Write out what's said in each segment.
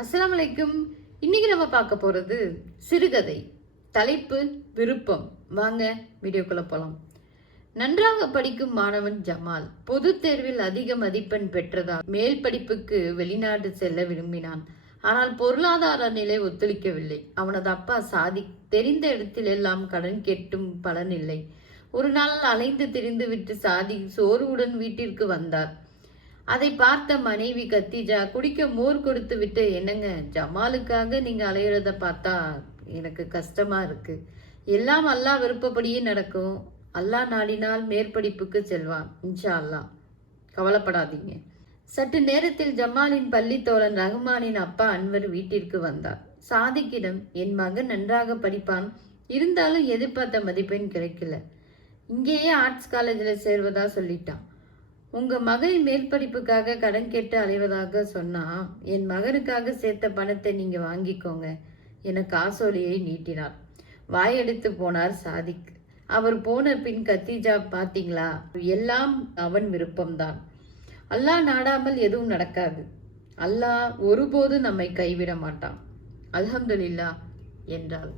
அஸ்ஸலாமு அலைக்கும். இன்னைக்கு நம்ம பார்க்க போறது சிறுகதை. தலைப்பு விருப்பம். வாங்க வீடியோக்குள்ள போலாம். நன்றாக படிக்கும் மாணவன் ஜமால் பொது தேர்வில் அதிக மதிப்பெண் பெற்றதால் மேல் படிப்புக்கு வெளிநாடு செல்ல விரும்பினான். ஆனால் பொருளாதார நிலை ஒத்துழைக்கவில்லை. அவனது அப்பா சாதிக் தெரிந்த இடத்திலெல்லாம் கடன் கேட்டும் பலன் இல்லை. ஒரு நாள் அலைந்து திரிந்து விட்டு சாதிக் சோர்வுடன் வீட்டிற்கு வந்தார். அதை பார்த்த மனைவி கத்திஜா, குடிக்க மோர் கொடுத்து விட்டு, என்னங்க ஜமாலுக்காக நீங்க அலையிறத பார்த்தா எனக்கு கஷ்டமா இருக்கு. எல்லாம் அல்லாஹ் விருப்பப்படியே நடக்கும். அல்லாஹ் நாடினால் மேற்படிப்புக்கு செல்வான் இன்ஷா அல்லாஹ், கவலைப்படாதீங்க. சற்று நேரத்தில் ஜமாலின் பள்ளி தோழன் ரஹ்மானின் அப்பா அன்வர் வீட்டிற்கு வந்தார். சாதிக்கிடம், என் மகன் நன்றாக படிப்பான், இருந்தாலும் எதிர்பார்த்த மதிப்பெண் கிடைக்கல, இங்கேயே ஆர்ட்ஸ் காலேஜில் சேர்வதா சொல்லிட்டான். உங்க மகன் மேல் படிப்புக்காக கடன் கேட்டு அலைவதாக சொன்னா, என் மகனுக்காக சேர்த்த பணத்தை நீங்க வாங்கிக்கோங்க என காசோலியை நீட்டினார். வாயெடுத்து போனார் சாதிக். அவர் போன பின் கத்திஜா, பாத்தீங்களா, எல்லாம் அவன் விருப்பம்தான். அல்லாஹ் நாடாமல் எதுவும் நடக்காது. அல்லாஹ் ஒருபோதும் நம்மை கைவிட மாட்டான். அல்ஹம்துலில்லாஹ் என்றாள்.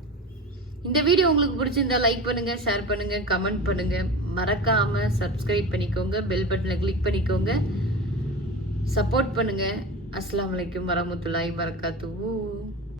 இந்த வீடியோ உங்களுக்கு பிடிச்சிருந்தா லைக் பண்ணுங்க, ஷேர் பண்ணுங்க, கமெண்ட் பண்ணுங்க. மறக்காம சப்ஸ்கிரைப் பண்ணிக்கோங்க, பெல் பட்டனை கிளிக் பண்ணிக்கோங்க, சப்போர்ட் பண்ணுங்க. அஸ்ஸலாமு அலைக்கும் வரஹ்மத்துல்லாஹி வபரகாத்துஹு.